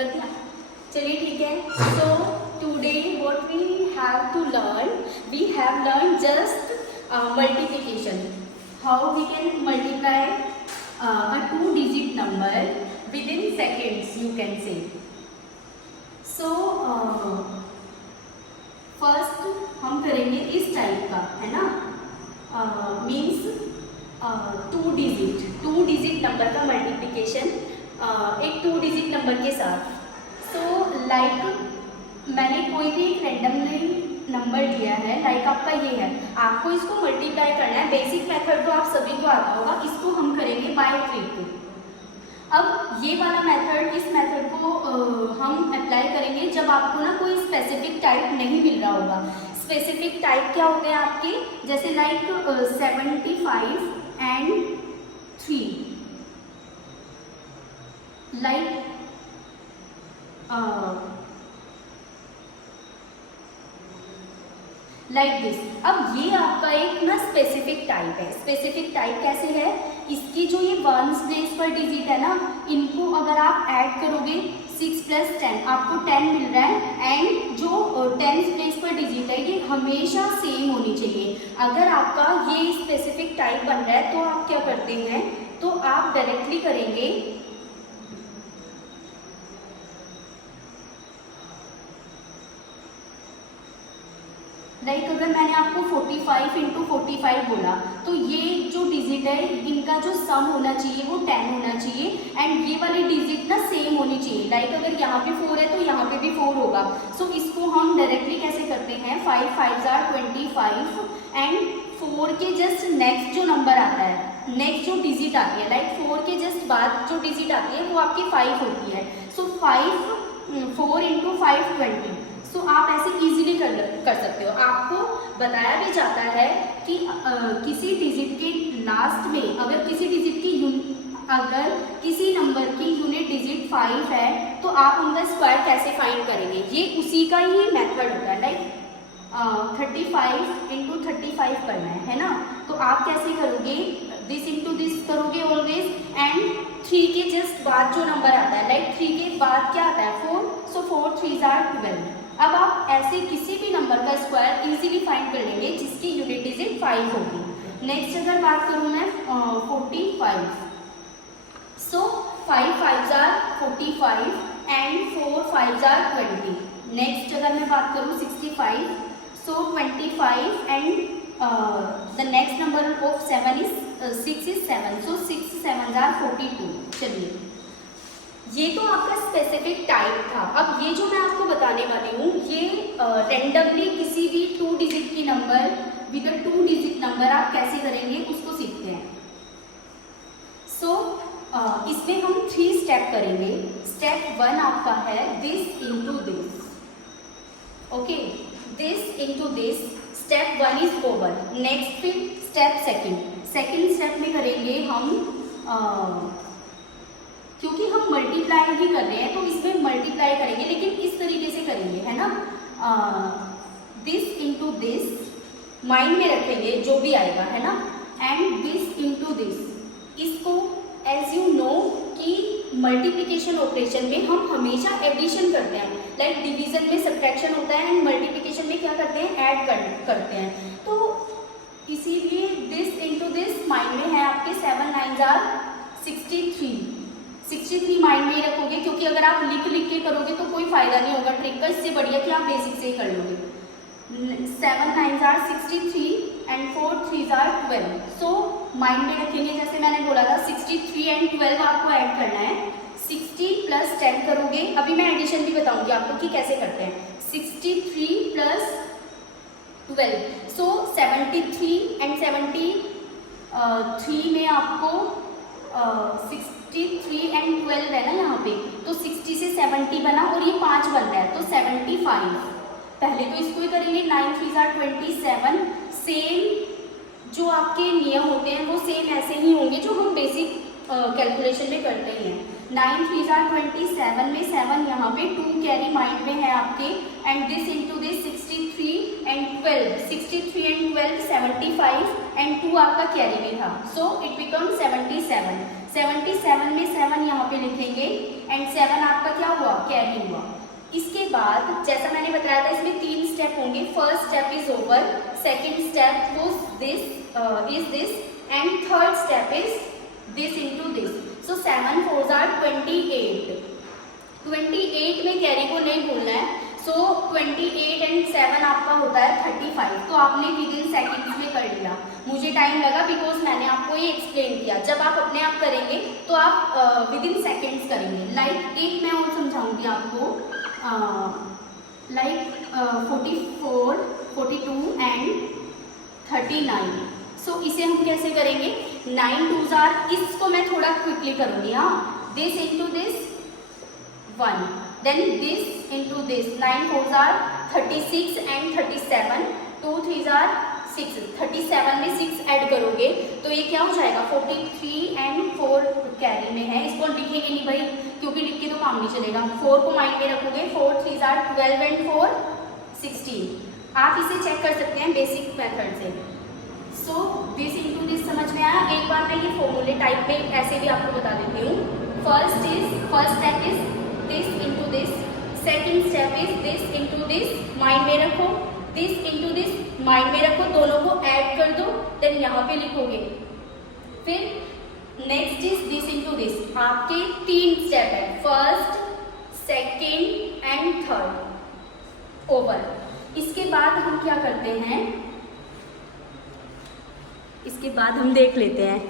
कर दिया, चलिए ठीक है। So today what we have to learn, we have learn just multiplication, how we can multiply a 2-digit number within seconds, you can say. So first हम करेंगे इस type का, है ना, मीन्स 2 डिजिट नंबर का मल्टीप्लिकेशन एक 2 digit number के साथ। सो लाइक मैंने कोई भी एक रैंडमली नंबर लिया है, लाइक आपका ये है, आपको इसको मल्टीप्लाई करना है। बेसिक मेथड तो आप सभी को आता होगा, इसको हम करेंगे बाय ट्रिक। अब ये वाला मेथड, इस मेथड को हम अप्लाई करेंगे जब आपको ना कोई स्पेसिफिक टाइप नहीं मिल रहा होगा। स्पेसिफिक टाइप क्या होते हैं आपके, जैसे लाइक 75 एंड 3, लाइक दिस। अब ये आपका एक ना स्पेसिफिक टाइप है। स्पेसिफिक टाइप कैसे है, इसकी जो ये 1s प्लेस पर डिजिट है ना, इनको अगर आप ऐड करोगे 6 + 10 आपको 10 मिल रहा है, एंड जो 10s प्लेस पर डिजिट है ये हमेशा सेम होनी चाहिए। अगर आपका ये स्पेसिफिक टाइप बन रहा है तो आप क्या करते हैं, तो आप डायरेक्टली करेंगे लाइक अगर मैंने आपको 45 × 45 बोला तो ये जो डिजिट है इनका जो सम होना चाहिए वो 10 होना चाहिए, एंड ये वाली डिजिट ना सेम होनी चाहिए। लाइक अगर यहाँ पे 4 है तो यहाँ पे भी 4 होगा। सो इसको हम डायरेक्टली कैसे करते हैं, 5 × 5 = 25, एंड 4 के जस्ट नेक्स्ट जो नंबर आता है, नेक्स्ट जो डिजिट आती है, लाइक 4 के जस्ट बाद जो डिजिट आती है वो आपकी 5 होती है। सो 4 × 5 20। सो आप ऐसे इजीली कर सकते हो। आपको बताया भी जाता है कि किसी डिजिट के लास्ट में अगर किसी नंबर की यूनिट डिजिट 5 है तो आप उनका स्क्वायर कैसे फाइंड करेंगे, ये उसी का ही मेथड होता है। लाइक 35 × 35 करना है ना, तो आप कैसे करोगे, दिस इंटू दिस करोगे ऑलवेज, एंड 3 के जस्ट बाद जो नंबर आता है, लाइक 3 के बाद क्या आता है, 4, सो 4 × 3 = 12। अब आप ऐसे किसी भी नंबर का स्क्वायर इजीली फाइंड कर लेंगे जिसकी यूनिट डिजिट 5 होगी। नेक्स्ट अगर बात करूँ मैं 45, सो 5 × 5 = 45 एंड 4 × 5 = 20। नेक्स्ट अगर मैं बात करूँ 65, सो 25 and the next number of 7 is 6 is 7, सो 6 × 7 = 42। चलिए, ये तो आपका स्पेसिफिक टाइप था। अब ये जो मैं आपको बताने वाली हूँ ये रेंडमली किसी भी 2 डिजिट की नंबर विद 2 डिजिट नंबर आप कैसे करेंगे उसको सीखते हैं। सो इसमें हम 3 स्टेप करेंगे। स्टेप 1 आपका है this into this, okay, this into this. Step 1 is over. Next फिर स्टेप सेकेंड स्टेप में करेंगे हम क्योंकि हम मल्टीप्लाई ही कर रहे हैं तो इसमें मल्टीप्लाई करेंगे, लेकिन इस तरीके से करेंगे, है ना, दिस इंटू दिस माइंड में रखेंगे जो भी आएगा, है ना, एंड दिस इंटू दिस। इसको एज यू नो कि मल्टीप्लिकेशन ऑपरेशन में हम हमेशा एडिशन करते हैं, लाइक डिवीजन में सब्ट्रैक्शन होता है एंड मल्टीप्लिकेशन में क्या करते हैं, ऐड करते हैं। तो इसीलिए दिस इंटू दिस माइंड में है आपके 7 × 9 = 63 माइंड में ही रखोगे, क्योंकि अगर आप लिख के करोगे तो कोई फायदा नहीं होगा ट्रिक का। इससे बढ़िया कि आप बेसिक से ही कर लोगे। 7 × 9 = 63 एंड 4 × 3 = 12। सो माइंड में रखेंगे, जैसे मैंने बोला था 63 एंड 12 आपको ऐड करना है। 60 + 10 करोगे, अभी मैं एडिशन भी बताऊंगी आपको कि कैसे करते हैं। 63 + 12, सो 73 एंड 73 में आपको 63 एंड 12 है ना यहाँ पे, तो 60 से 70 बना और ये 5 बन रहा है तो 75। पहले तो इसको ही करेंगे। 9 × 3 = 27। सेम जो आपके नियम होते हैं वो सेम ऐसे ही होंगे जो हम बेसिक कैलकुलेशन में करते ही हैं। 9 × 3 = 27 में 7 यहाँ पे 2 कैरी माइंड में है आपके, and this into this 63 and 12, 63 and 12 75 and 2 आपका कैरी में था, सो इट बिकम 77। 77 में 7 यहाँ पे लिखेंगे एंड 7 आपका क्या हुआ, कैरी हुआ। इसके बाद जैसा मैंने बताया था इसमें 3 स्टेप होंगे। First step is over, second step is this and third step is this into this. So 7 4s are 28। 28 में कैरी को नहीं भूलना है। सो 28 एंड 7 आपका होता है 35। तो आपने विद इन सेकेंड्स में कर लिया। मुझे टाइम लगा बिकॉज मैंने आपको ये एक्सप्लेन किया। जब आप अपने आप करेंगे तो आप विद इन सेकेंड्स करेंगे। लाइक एक मैं और समझाऊंगी आपको, लाइक 44, 42 एंड 39। सो इसे हम कैसे करेंगे? 9 2s are, इसको मैं थोड़ा क्विकली करूंगी। हाँ, this into this 1, then this into this. 9 4s are 36 and 37, 2 3s are 6। 37 में 6 ऐड करोगे तो ये क्या हो जाएगा? 43 एंड 4 कैरी में है। इसको लिखेंगे नहीं भाई, क्योंकि लिख के तो काम नहीं चलेगा। 4 को माइंड में रखोगे। 4 3s are 12 एंड 4 16। आप इसे चेक कर सकते हैं बेसिक मेथड से। सो दिस इंटू दिस समझ में आया? एक बार मैं ये फॉर्मूले टाइप में ऐसे भी आपको बता देती हूँ। First step is this into this, second step is this into this, mind में रखो। दिस इंटू दिस माइंड में रखो, दोनों को ऐड कर दो, देन यहाँ पे लिखोगे। फिर next is this into this. आपके 3 स्टेप है, first, second and third, over. इसके बाद हम क्या करते हैं? इसके बाद हम देख लेते हैं।